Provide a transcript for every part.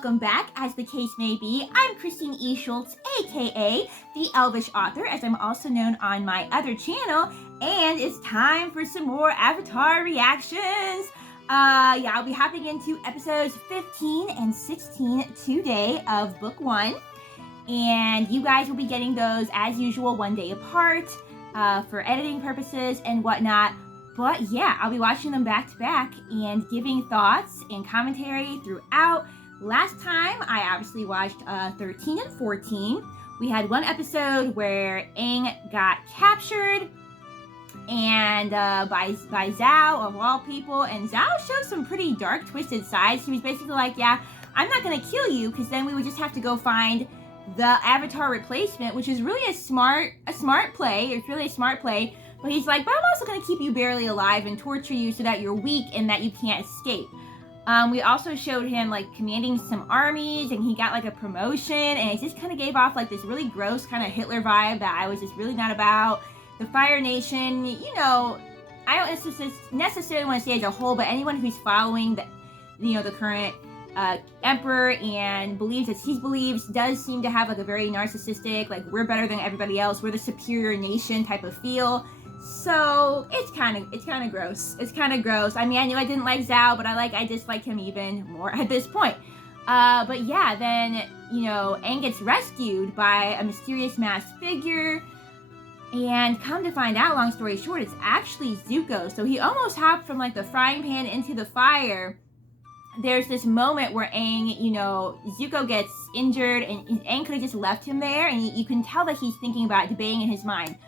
welcome back, as the case may be. I'm Christine E. Schulze, aka the Elvish Author, as I'm also known on my other channel, and it's time for some more Avatar reactions. I'll be hopping into episodes 15 and 16 today of Book 1, and you guys will be getting those, as usual, one day apart for editing purposes and whatnot. But yeah, I'll be watching them back to back and giving thoughts and commentary throughout. Last time, I obviously watched 13 and 14. We had one episode where Aang got captured and by Zhao, of all people. And Zhao showed some pretty dark, twisted sides. He was basically like, yeah, I'm not going to kill you because then we would just have to go find the Avatar replacement, which is really a smart play. It's really a smart play. But he's like, but I'm also going to keep you barely alive and torture you so that you're weak and that you can't escape. We also showed him like commanding some armies, and he got like a promotion, and it just kind of gave off like this really gross kind of Hitler vibe that I was just really not about. The Fire Nation, you know, I don't necessarily want to say as a whole, but anyone who's following the current emperor and believes as he believes does seem to have like a very narcissistic, like we're better than everybody else, we're the superior nation type of feel. So it's kind of gross. It's kind of gross. I mean, I knew I didn't like Zhao, but I dislike him even more at this point. But yeah, then Aang gets rescued by a mysterious masked figure, and come to find out, long story short, it's actually Zuko. So he almost hopped from like the frying pan into the fire. There's this moment where Aang, Zuko gets injured, and Aang could have just left him there, and you can tell that he's thinking about it, debating in his mind.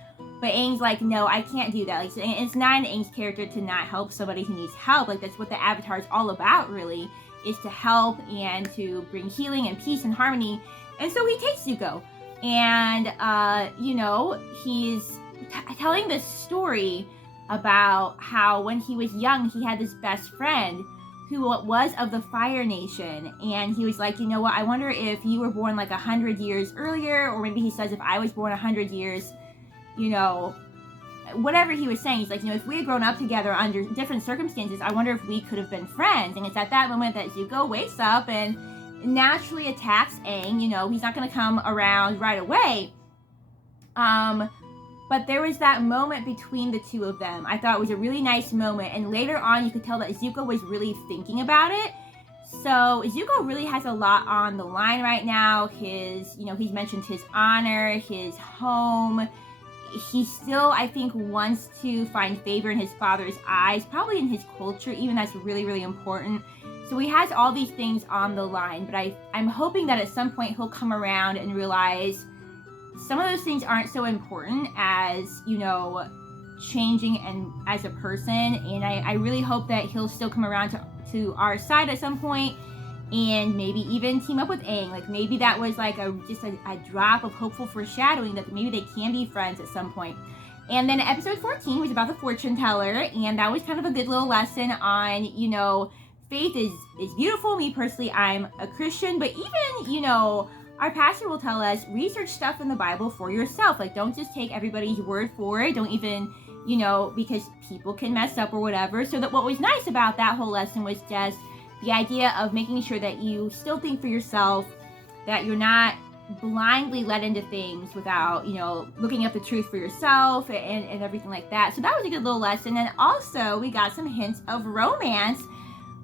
But Aang's like, no, I can't do that. Like, it's not in Aang's character to not help somebody who needs help. Like, that's what the Avatar is all about, really, is to help and to bring healing and peace and harmony. And so he takes Zuko. And, he's telling this story about how when he was young, he had this best friend who was of the Fire Nation. And he was like, you know what, I wonder if you were born like 100 years earlier, or maybe he says if I was born 100 years, whatever he was saying, he's like, if we had grown up together under different circumstances, I wonder if we could have been friends. And it's at that moment that Zuko wakes up and naturally attacks Aang. He's not going to come around right away. But there was that moment between the two of them. I thought it was a really nice moment. And later on, you could tell that Zuko was really thinking about it. So Zuko really has a lot on the line right now. He's mentioned his honor, his home. He still, I think, wants to find favor in his father's eyes, probably in his culture, even. That's really, really important. So he has all these things on the line, but I'm hoping that at some point he'll come around and realize some of those things aren't so important as, changing and as a person. And I really hope that he'll still come around to our side at some point, and maybe even team up with Aang. Like, maybe that was like just a drop of hopeful foreshadowing that maybe they can be friends at some point. And then episode 14 was about the fortune teller, and that was kind of a good little lesson on, faith is beautiful. Me personally, I'm a Christian, but even, our pastor will tell us, research stuff in the Bible for yourself. Like, don't just take everybody's word for it. Don't even, because people can mess up or whatever. So that what was nice about that whole lesson was just the idea of making sure that you still think for yourself, that you're not blindly led into things without, looking up the truth for yourself and everything like that. So that was a good little lesson. And also, we got some hints of romance.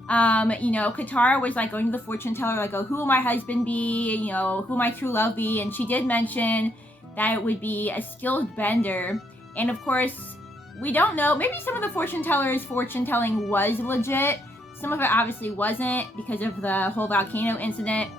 Katara was like going to the fortune teller, like, oh, who will my husband be? Who will my true love be? And she did mention that it would be a skilled bender. And of course, we don't know. Maybe some of the fortune tellers' fortune telling was legit. Some of it obviously wasn't because of the whole volcano incident.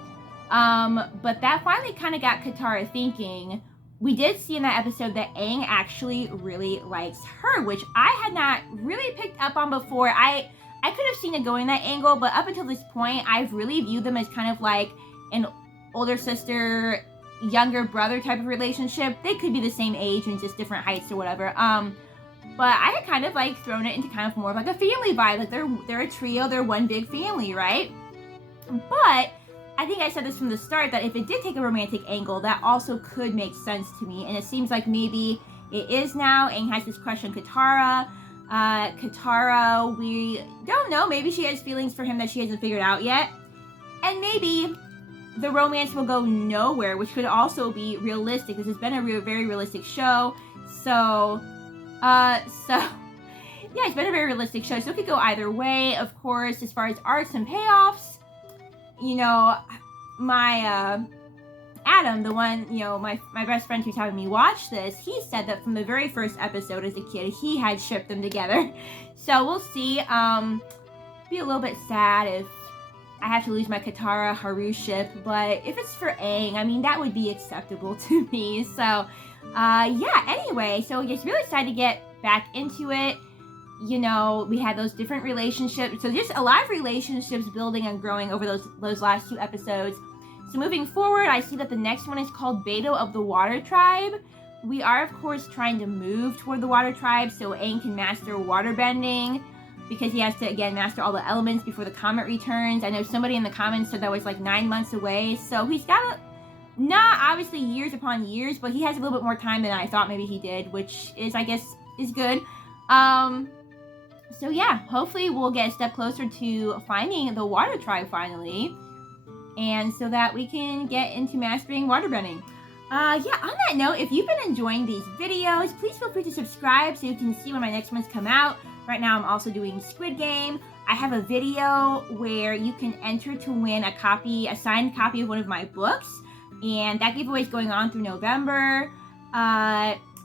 But that finally kind of got Katara thinking. We did see in that episode that Aang actually really likes her, which I had not really picked up on before. I could have seen it going that angle, but up until this point, I've really viewed them as kind of like an older sister, younger brother type of relationship. They could be the same age and just different heights or whatever. But I had kind of like thrown it into kind of more of like a family vibe. Like they're a trio, they're one big family, right? But I think I said this from the start, that if it did take a romantic angle, that also could make sense to me. And it seems like maybe it is now. Aang has this crush on Katara. Katara, we don't know. Maybe she has feelings for him that she hasn't figured out yet. And maybe the romance will go nowhere, which could also be realistic. This has been a very realistic show. So, yeah, it's been a very realistic show. So it could go either way, of course, as far as arcs and payoffs. You know, my, Adam, the one, you know, my best friend who's having me watch this, he said that from the very first episode as a kid, he had shipped them together. So we'll see. Be a little bit sad if I have to lose my Katara Haru ship, but if it's for Aang, I mean, that would be acceptable to me. So, yeah, anyway, so just really excited to get back into it. You know, we had those different relationships. So just a lot of relationships building and growing over those last 2 episodes. So moving forward, I see that the next one is called Bato of the Water Tribe. We are, of course, trying to move toward the Water Tribe so Aang can master waterbending, because he has to, again, master all the elements before the comet returns. I know somebody in the comments said that was like 9 months away. So he's got, not obviously years upon years, but he has a little bit more time than I thought maybe he did, which is, I guess, is good. So yeah, hopefully we'll get a step closer to finding the Water Tribe finally, and so that we can get into mastering waterbending. Yeah, on that note, if you've been enjoying these videos, please feel free to subscribe so you can see when my next ones come out. Right now I'm also doing Squid Game. I have a video where you can enter to win a signed copy of one of my books, and that giveaway is going on through November.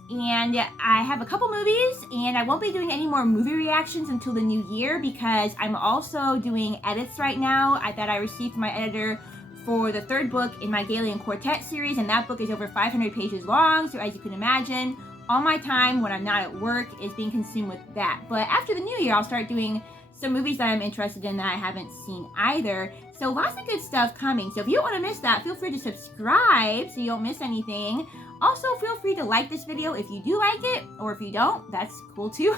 And I have a couple movies, and I won't be doing any more movie reactions until the new year, because I'm also doing edits right now that I received from my editor for the 3rd book in my Galilean Quartet series, and that book is over 500 pages long, so as you can imagine, all my time when I'm not at work is being consumed with that. But after the new year, I'll start doing some movies that I'm interested in that I haven't seen either. So lots of good stuff coming. So if you don't want to miss that, feel free to subscribe so you don't miss anything. Also, feel free to like this video if you do like it, or if you don't, that's cool too.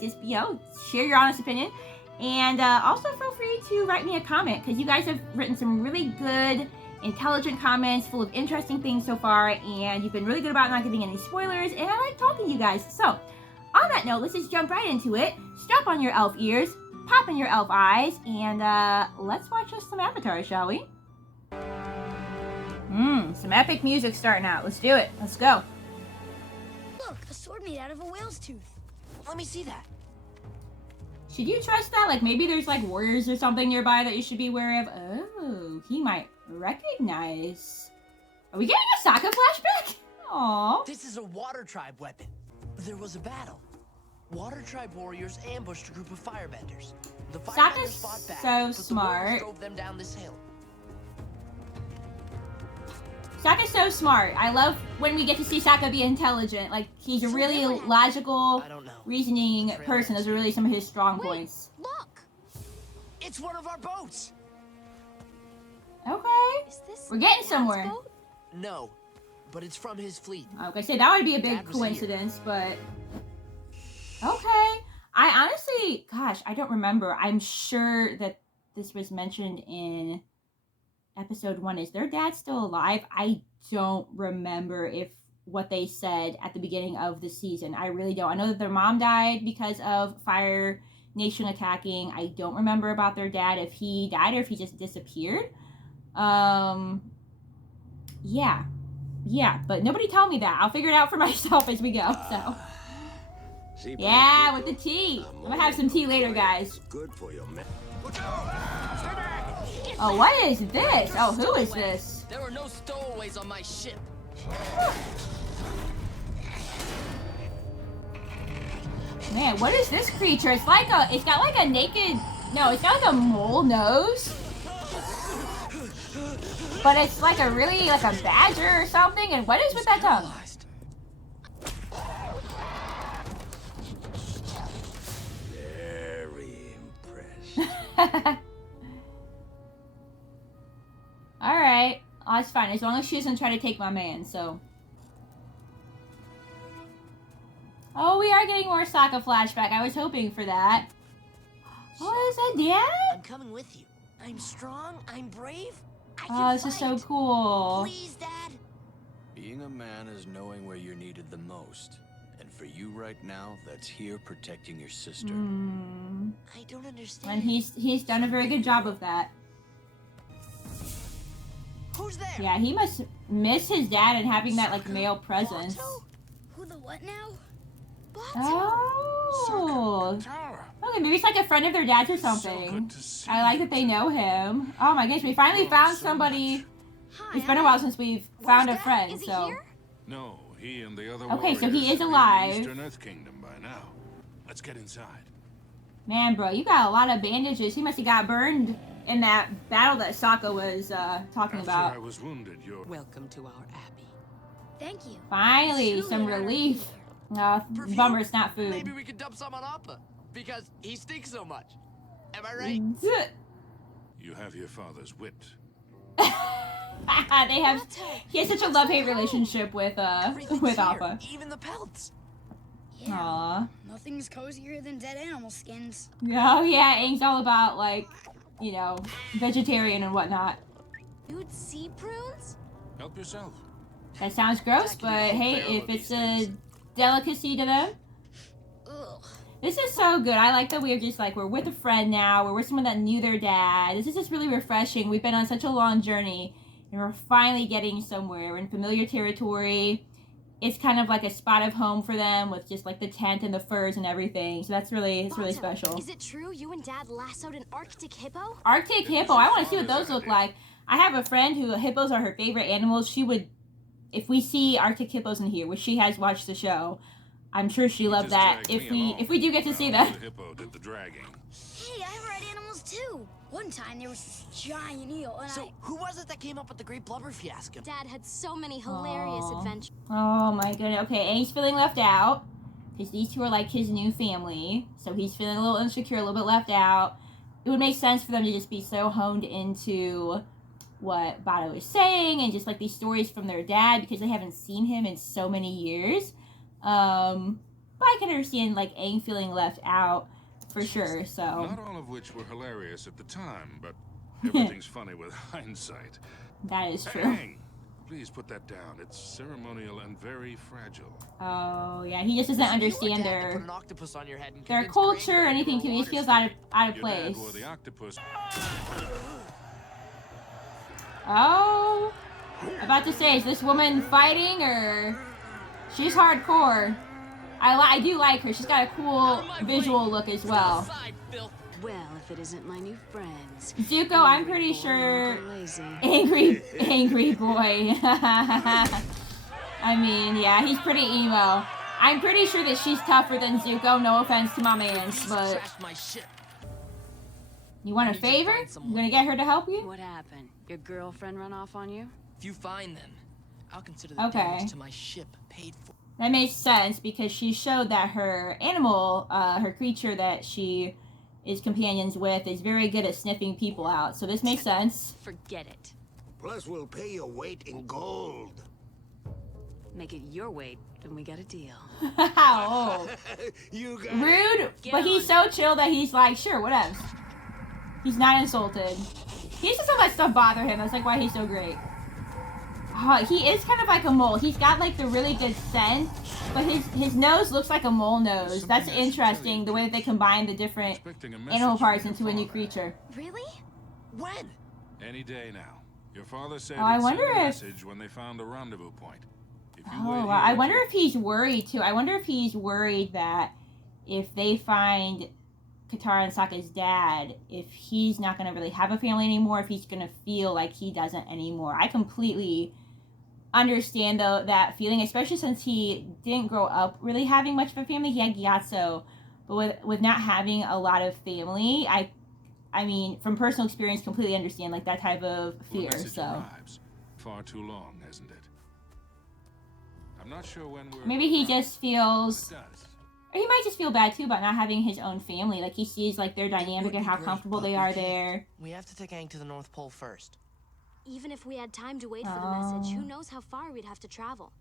Just, you know, share your honest opinion. And also feel free to write me a comment, because you guys have written some really good, intelligent comments full of interesting things so far, and you've been really good about not giving any spoilers, and I like talking to you guys. So, on that note, let's just jump right into it. Strap on your elf ears, pop in your elf eyes, and let's watch us some Avatar, shall we? Some epic music starting out. Let's do it. Let's go. Look, a sword made out of a whale's tooth. Let me see that. Should you trust that? Like, maybe there's like warriors or something nearby that you should be wary of. Oh, he might recognize. Are we getting a Sokka flashback? Aww. This is a Water Tribe weapon. There was a battle. Water Tribe warriors ambushed a group of firebenders. The firebenders fought back, so but smart. the warriors drove them down this hill. Sokka's so smart. I love when we get to see Sokka be intelligent. Like, he's a really logical, reasoning person. Those are really some of his strong points. Look! It's one of our boats! Okay. Is this We're getting Dad's somewhere. boat? No, but it's from his fleet. I was gonna say, that would be a big Dad was coincidence, but... Okay. I honestly, gosh, I don't remember. I'm sure that this was mentioned in episode 1. Is their dad still alive? I don't remember what they said at the beginning of the season. I really don't. I know that their mom died because of Fire Nation attacking. I don't remember about their dad, if he died or if he just disappeared. Yeah, but nobody told me that. I'll figure it out for myself as we go, so. Yeah, with the tea. I'm gonna have some tea later, guys. Good for you, man. Oh, what is this? Oh, who is this? There were no stowaways on my ship. Man, what is this creature? It's got like a naked, no, it's got like a mole nose. But it's like a badger or something. And what is with that tongue? Very impressed. Alright. Oh, that's fine. As long as she doesn't try to take my man, so. Oh, we are getting more Sokka flashback. I was hoping for that. Oh, is that Dad? I'm coming with you. I'm strong. I'm brave. I Oh, can this is fight. so cool. Please, Dad. Being a man is knowing where you're needed the most. And for you right now, that's here protecting your sister. I don't understand. And he's done a very good job of that. Who's there? Yeah, he must miss his dad and having that like male presence. Bato? Who the what now? Bato! Oh. Katara. Okay, maybe it's like a friend of their dad's or So something. good to see I like you that they two. know him. Oh my goodness, we finally found So somebody. much. Hi, It's been a while since we've found a Dad? friend, Is he so. here? No, he and the other Okay, so he warriors is are in the alive. Eastern Earth Kingdom by now. Let's get inside. Man, bro, you got a lot of bandages. He must have got burned in that battle that Sokka was talking After about. I was wounded, your Welcome to our abbey. Thank you. Finally, Truly some an honor to be relief. here. Perfume? Bummer, it's not food. Maybe we could dump some on Appa because he stinks so much. Am I right? you have your father's wit. They have. He has such a love-hate relationship with Everything's with here, Appa. even the pelts. Yeah. Aw. Nothing's cozier than dead animal skins. Oh yeah, Aang's all about like, you know, vegetarian and whatnot. Dude, sea prunes? Help yourself. That sounds gross, but hey, if it's a delicacy to them, Ugh. this is so good. I like that we're just like we're with a friend now. We're with someone that knew their dad. This is just really refreshing. We've been on such a long journey, and we're finally getting somewhere. We're in familiar territory. It's kind of like a spot of home for them with just like the tent and the furs and everything. So it's really Bato, special. Is it true you and Dad lassoed an Arctic hippo? Arctic hippo. I want to see what those look like. I have a friend who hippos are her favorite animals. She would, if we see Arctic hippos in here, which she has watched the show, I'm sure she loved that. If we do get to see that. The hippo did the dragging. Hey, I've read animals too. One time there was this giant eel, and So who was it that came up with the Great Blubber Fiasco? Dad had so many hilarious Aw. adventures. Oh my goodness. Okay, Aang's feeling left out because these two are like his new family. So he's feeling a little insecure, a little bit left out. It would make sense for them to just be so honed into what Bato is saying and just like these stories from their dad because they haven't seen him in so many years. But I can understand like Aang feeling left out for sure. So Not all of which were hilarious at the time, but everything's funny with hindsight. that is true. Aang, please put that down. It's ceremonial and very fragile. Oh yeah, he just doesn't So you understand and Dad could their put an octopus on your head and their convince culture or Granger anything you too. were a He water feels snake. out of Your place. dad wore the octopus. Oh, about to say, is this woman fighting or she's hardcore? I do like her. She's got a cool visual look as well. Well, if it isn't my new friends. Zuko, I'm pretty Boy, sure Uncle Lazy. angry boy. I mean, yeah, he's pretty emo. I'm pretty sure that she's tougher than Zuko. No offense to my mans, but Trashed my ship. you want a I need to favor? find someone. You gonna get her to help you? What happened? Your girlfriend run off on you? If you find them, I'll consider the Okay. damage to my ship paid for. That makes sense because she showed that her animal, her creature that she is companions with, is very good at sniffing people out. So this makes sense. Forget it. Plus, we'll pay your weight in gold. Make it your weight, and we got a deal. Oh. You got Rude, Get but he's so chill that he's like, sure, whatever. He's not insulted. He used to let that stuff bother him. That's like why he's so great. He is kind of like a mole. He's got like the really good scent, but his nose looks like a mole nose. That's interesting, the way that they combine the different Expecting a message animal from parts your into a new father. creature. Really? When? Any day now. Your father said Oh, I he'd wonder send a if- message when they found a rendezvous point. If you wait Oh, here wow. I until- wonder if he's worried too. I wonder if he's worried that if they find Katara and Sokka's dad, if he's not going to really have a family anymore, if he's going to feel like he doesn't anymore. I completely understand though that feeling, especially since he didn't grow up really having much of a family. He had Gyatso, but with not having a lot of family, I mean, from personal experience, completely understand like that type of Well, the fear. message So arrives. Far too long, hasn't it? I'm not sure when we're. maybe he just feels. It does. Or he might just feel bad too about not having his own family. Like he sees like their It dynamic would and be how great, comfortable but they we are can't. there. We have to take Aang to the North Pole first. Even if we had time to wait for the message, Oh. who knows how far we'd have to travel?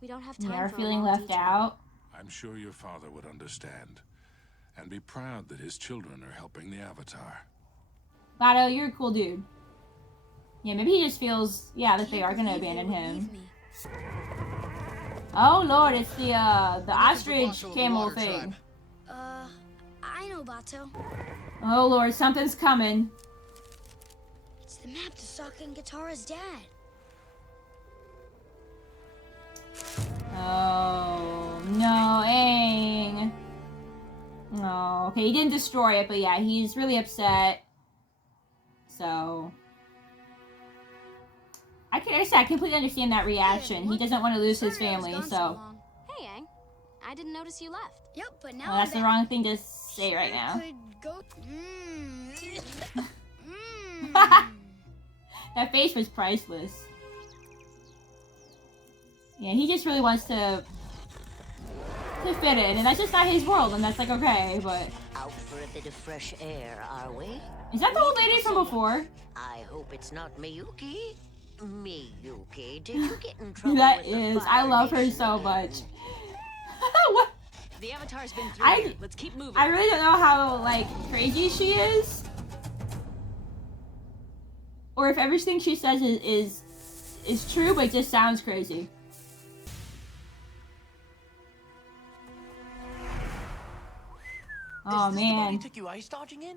We don't have They time are for a feeling long left detour. out. I'm sure your father would understand, and be proud that his children are helping the Avatar. Bato, you're a cool dude. Yeah, maybe he just feels that they Can't are gonna believe they abandon would him. leave me. Oh lord, it's the ostrich Bato of the camel Water thing. Tribe. I know, Bato. Oh lord, something's coming. It's the map to Sokka and Katara's dad. Okay, he didn't destroy it, but yeah, he's really upset. So I completely understand that reaction. He doesn't want to lose his family, so. Hey, Aang. I didn't notice you left. Yep, but now Well, that's the wrong thing to say right now. Could go. That face was priceless. Yeah, he just really wants to fit in, and that's just not his world, and that's like okay, but. Out for a bit of fresh air, are we? Is that the old lady from before? I hope it's not Miyuki. Miyuki, did you get in trouble That with the is. Fire I love her Nation so again? much. What? The Avatar's been through here. Let's keep moving. I really don't know how like crazy she is, or if everything she says is true, but it just sounds crazy. Oh man. Took you ice dodging in?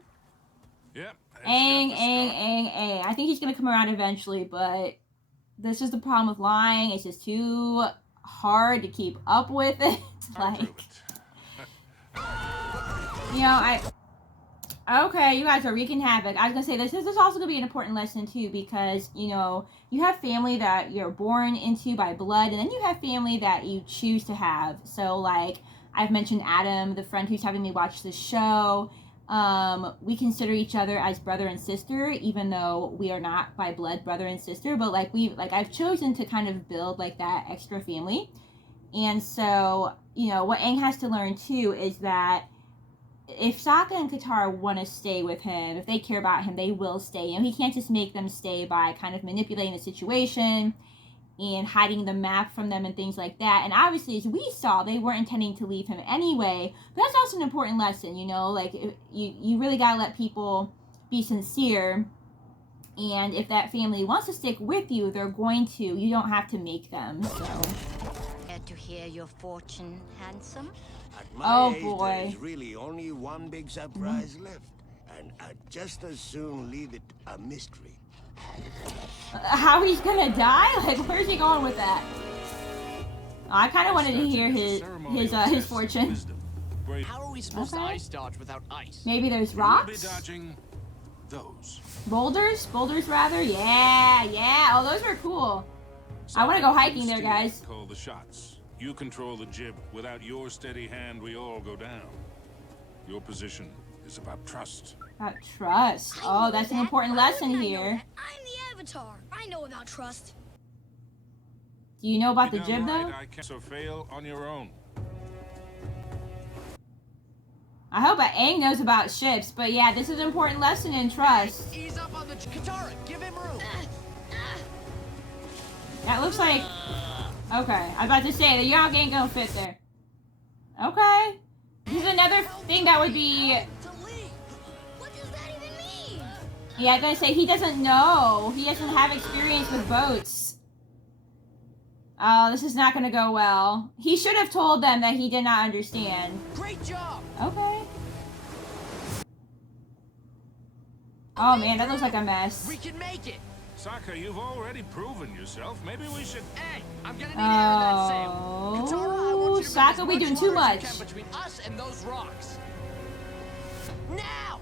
Yep. Aang. I think he's gonna come around eventually, but this is the problem with lying. It's just too hard to keep up with it. Like, you know, okay, you guys are wreaking havoc. I was gonna say this is also gonna be an important lesson too, because you know you have family that you're born into by blood, and then you have family that you choose to have. So like I've mentioned Adam, the friend who's having me watch this show. We consider each other as brother and sister, even though we are not by blood brother and sister. But like I've chosen to kind of build like that extra family, and so you know what Aang has to learn too is that if Sokka and Katara want to stay with him, if they care about him, they will stay. And he can't just make them stay by kind of manipulating the situation and hiding the map from them and things like that. And obviously, as we saw, they weren't intending to leave him anyway. But that's also an important lesson, you know? Like, you really gotta let people be sincere. And if that family wants to stick with you, they're going to. You don't have to make them, so. Glad to hear your fortune, handsome. At my age, boy. there's really only one big surprise left. And I'd just as soon leave it a mystery. How he's gonna die? Like, where's he going with that? I kind of wanted to hear his fortune. How are we supposed to ice dodge without ice? Maybe there's We'll be rocks? dodging those. Boulders? Boulders, rather? Yeah. Oh, those are cool. I want to go hiking there, guys. Call the shots. You control the jib. Without your steady hand, we all go down. Your position is about trust. About trust. Oh, that's an important lesson here. I'm the Avatar. I know about trust. Do you know about the You're jib, right, though? I can't so fail on your own. I hope Aang knows about ships, but yeah, this is an important lesson in trust. Ease up on the Katara. Give him room. That looks like... Okay, I was about to say, the Yogg ain't gonna fit there. Okay. This is another thing that would be... What does that even mean? Yeah, I'm gonna say, he doesn't know. He doesn't have experience with boats. Oh, this is not gonna go well. He should have told them that he did not understand. Great job. Okay. Oh man, that looks like a mess. We can make it. Sokka, you've already proven yourself. Maybe we should... Hey, I'm gonna need air in that sail. Katara, I want you to Sokka, make as we much doing too water as much. you can between us and those rocks. Now.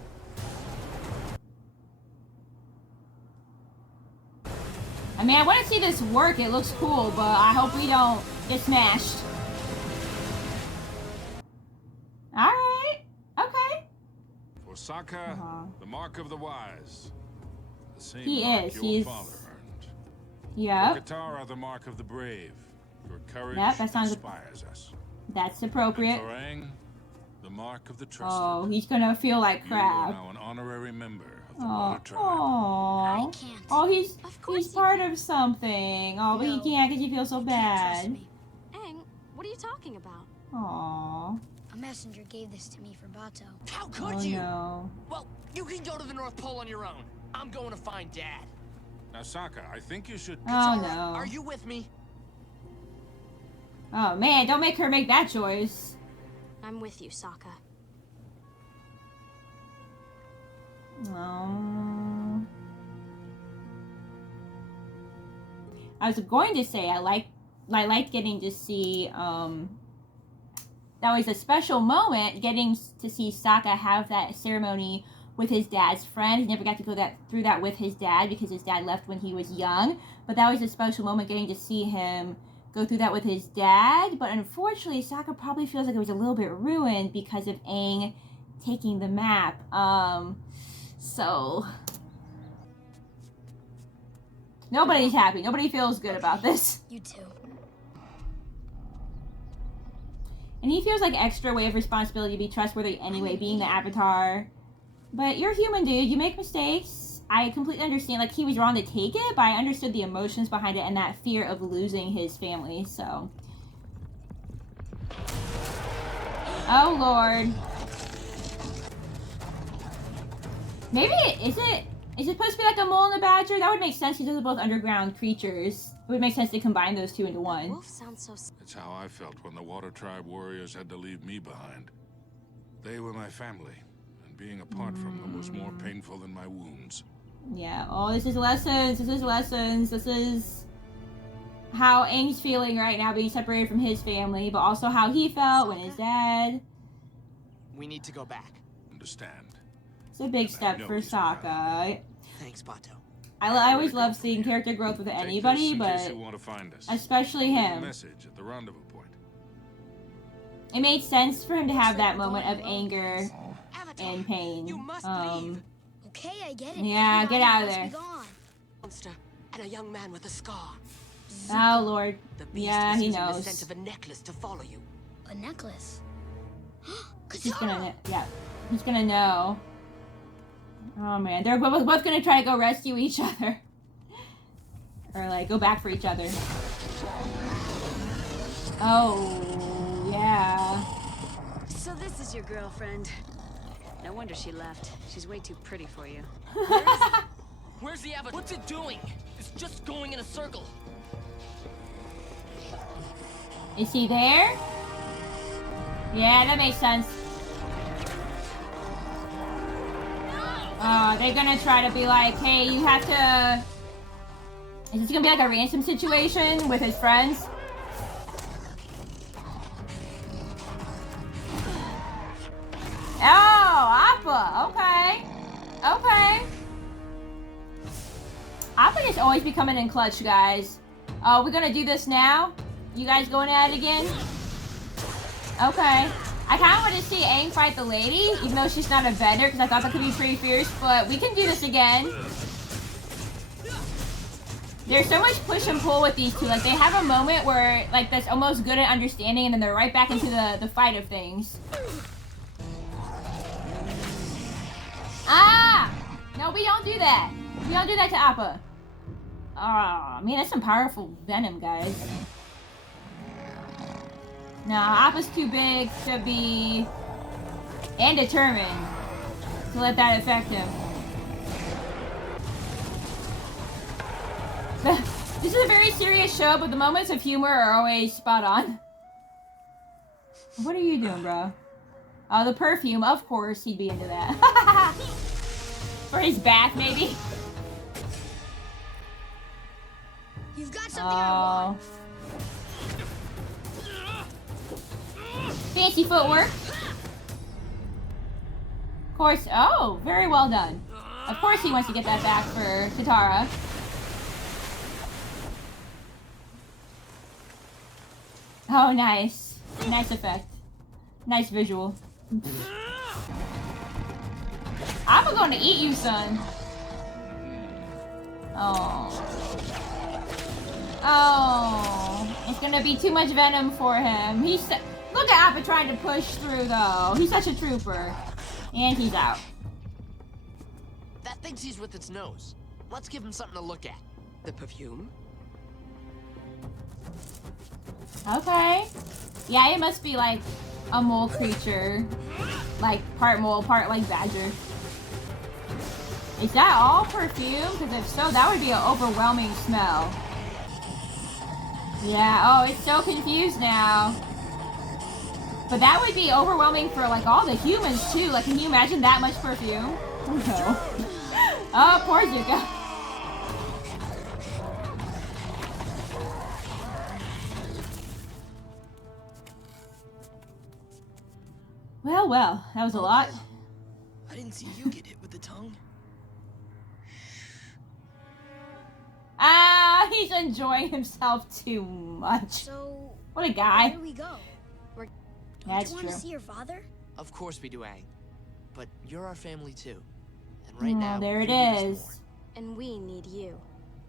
I mean, I want to see this work. It looks cool, but I hope we don't get smashed. Alright. Okay. For Sokka, the mark of the wise. The same He mark is. your He's... father earned. Yep. For Katara, the mark of the brave. Your courage Yep, that sounds... inspires us. That's appropriate. And for Aang, the mark of the trusted. Oh, he's gonna feel like You are crap. now an honorary member of the Oh, Water Tribe. oh, oh, he's part of something. Oh, but he can't because he feels so bad. Me. Aang, what are you talking about? Aw. A messenger gave this to me for Bato. How could Oh you? no. Well, you can go to the North Pole on your own. I'm going to find Dad. Now, Sokka, I think you should. Oh Katara, no. Are you with me? Oh man, don't make her make that choice. I'm with you, Sokka. Oh. I was going to say I liked getting to see that was a special moment getting to see Sokka have that ceremony with his dad's friend. He never got to go through that with his dad because his dad left when he was young. But that was a special moment getting to see him go through that with his dad. But unfortunately, Sokka probably feels like it was a little bit ruined because of Aang taking the map. So nobody's happy. Nobody feels good about this. You too. And he feels like extra weight of responsibility to be trustworthy anyway, being the Avatar. But you're human, dude. You make mistakes. I completely understand. Like, he was wrong to take it, but I understood the emotions behind it and that fear of losing his family, so. Oh, Lord. Maybe, is it supposed to be like a mole and a badger? That would make sense because those are both underground creatures. It would make sense to combine those two into one. Wolf sounds so... It's how I felt when the Water Tribe warriors had to leave me behind. They were my family, and being apart from them was more painful than my wounds. Yeah, oh, this is lessons. This is lessons. This is how Aang's feeling right now, being separated from his family, but also how he felt when his dad. We need to go back. Understand. It's a big step for Sokka. Thanks, Bato. I always love seeing character growth with Take anybody, this in but case you want to find us. especially Leave a him. message at the rendezvous point. It made sense for him to have that moment of anger Avatar, and pain. you must leave. Okay, I get it. Yeah, get Everybody out of must there. be gone. Monster and a young man with a scar. Oh, Lord. The beast Yeah, was he using the knows. scent of a necklace to follow you. A necklace. He's gonna, Katara! yeah, he's gonna know. Oh man, they're both gonna try to go rescue each other. Or like, go back for each other. Oh, yeah. So this is your girlfriend. No wonder she left. She's way too pretty for you. Where's the Avatar? What's it doing? It's just going in a circle. Is he there? Yeah, that makes sense. They're gonna try to be like, hey, you have to... Is this gonna be like a ransom situation with his friends? Oh, Appa. Okay. Okay. Appa just always be coming in clutch, guys. Oh, we're gonna do this now? You guys going at it again? Okay. I kind of want to see Aang fight the lady, even though she's not a bender, because I thought that could be pretty fierce, but we can do this again. There's so much push and pull with these two. Like, they have a moment where, like, that's almost good at understanding, and then they're right back into the fight of things. Ah! No, we don't do that. We don't do that to Appa. Oh, man, that's some powerful venom, guys. No, Appa's too big to be... and determined to let that affect him. This is a very serious show, but the moments of humor are always spot on. What are you doing, bro? Oh, the perfume. Of course he'd be into that. For his bath, maybe. You've got something I want. Fancy footwork. Of course. Oh, very well done. Of course he wants to get that back for Katara. Oh, nice. Nice effect. Nice visual. I'm going to eat you, son. Oh. Oh. It's going to be too much venom for him. Look at Appa trying to push through, though. He's such a trooper. And he's out. That thing sees with its nose. Let's give him something to look at. The perfume? Okay. Yeah, it must be like a mole creature. Like part mole, part like badger. Is that all perfume? Because if so, that would be an overwhelming smell. Yeah, oh, it's so confused now. But that would be overwhelming for like all the humans too. Like, can you imagine that much perfume? Oh no. Oh, poor Zuko. Well, well, that was a lot. I didn't see you get hit with the tongue. Ah, he's enjoying himself too much. So, What a where guy. do we go? That's Don't you want true. to see your father? Of course we do, Aang. But you're our family too. And right now, there it you need us more. is. And we need you.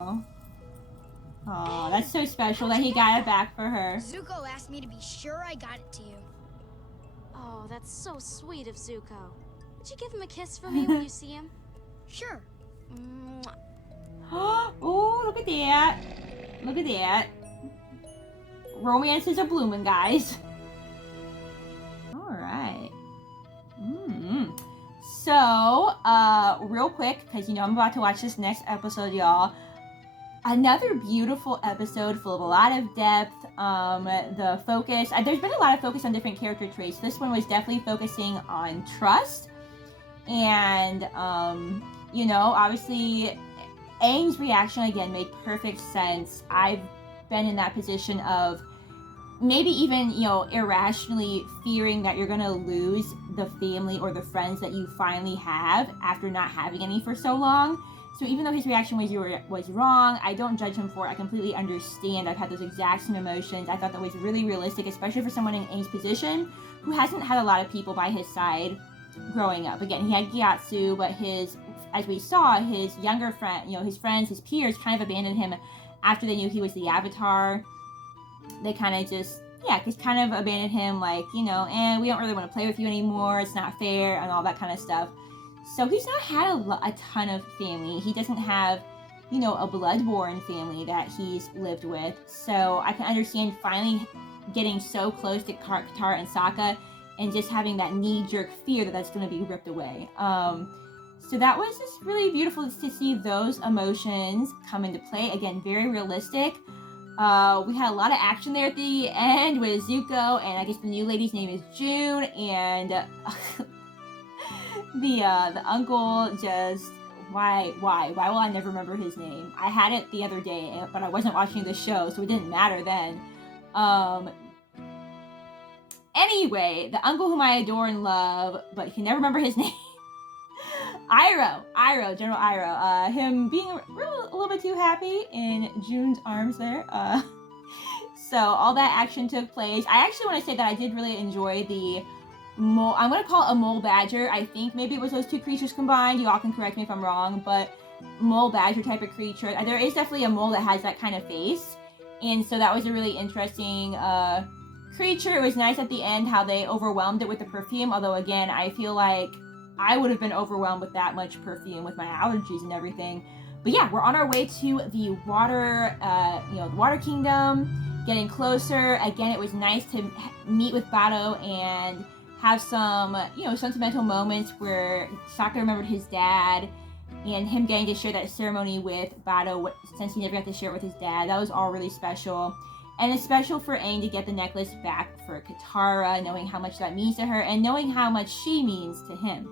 Oh, that's so special that he got it back for her. Zuko asked me to be sure I got it to you. Oh, that's so sweet of Zuko. Would you give him a kiss for me when you see him? Sure. Mwah. Oh, look at that. Look at that. Romances are blooming, guys. Alright. So, real quick, because you know I'm about to watch this next episode, y'all. Another beautiful episode full of a lot of depth. The focus, there's been a lot of focus on different character traits. This one was definitely focusing on trust. And, you know, obviously, Aang's reaction again made perfect sense. I've been in that position of maybe even, you know, irrationally fearing that you're going to lose the family or the friends that you finally have after not having any for so long. So even though his reaction was wrong, I don't judge him for it. I completely understand. I've had those exact same emotions. I thought that was really realistic, especially for someone in Aang's position who hasn't had a lot of people by his side growing up. Again, he had Gyatso, but as we saw, his younger friend, you know, his friends, his peers kind of abandoned him after they knew he was the Avatar. They kind of just kind of abandoned him, like, you know, and we don't really want to play with you anymore. It's not fair, and all that kind of stuff. So he's not had a ton of family. He doesn't have, you know, a blood-born family that he's lived with. So I can understand finally getting so close to Katara and Sokka and just having that knee-jerk fear that that's going to be ripped away. So that was just really beautiful to see those emotions come into play. Again, very realistic. We had a lot of action there at the end with Zuko, and I guess the new lady's name is June, and the uncle just, why will I never remember his name? I had it the other day, but I wasn't watching the show, so it didn't matter then. Anyway, the uncle whom I adore and love, but can never remember his name. General Iroh. Him being a little bit too happy in June's arms there. So all that action took place. I actually want to say that I did really enjoy the mole. I'm going to call it a mole badger. I think maybe it was those two creatures combined. You all can correct me if I'm wrong, but mole badger type of creature. There is definitely a mole that has that kind of face. And so that was a really interesting creature. It was nice at the end how they overwhelmed it with the perfume. Although again, I feel like I would have been overwhelmed with that much perfume with my allergies and everything. But yeah, we're on our way to the water, the Water Kingdom, getting closer. Again, it was nice to meet with Bato and have some, sentimental moments where Sokka remembered his dad and him getting to share that ceremony with Bato since he never got to share it with his dad. That was all really special. And it's special for Aang to get the necklace back for Katara, knowing how much that means to her and knowing how much she means to him.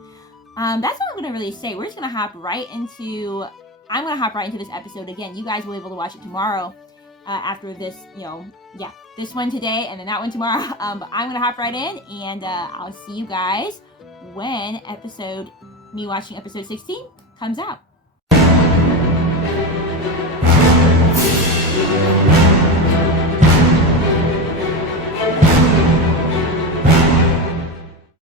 That's all I'm going to really say. We're just going to hop right into... I'm going to hop right into this episode. Again, you guys will be able to watch it tomorrow after this, this one today and then that one tomorrow. But I'm going to hop right in and I'll see you guys when me watching episode 16 comes out.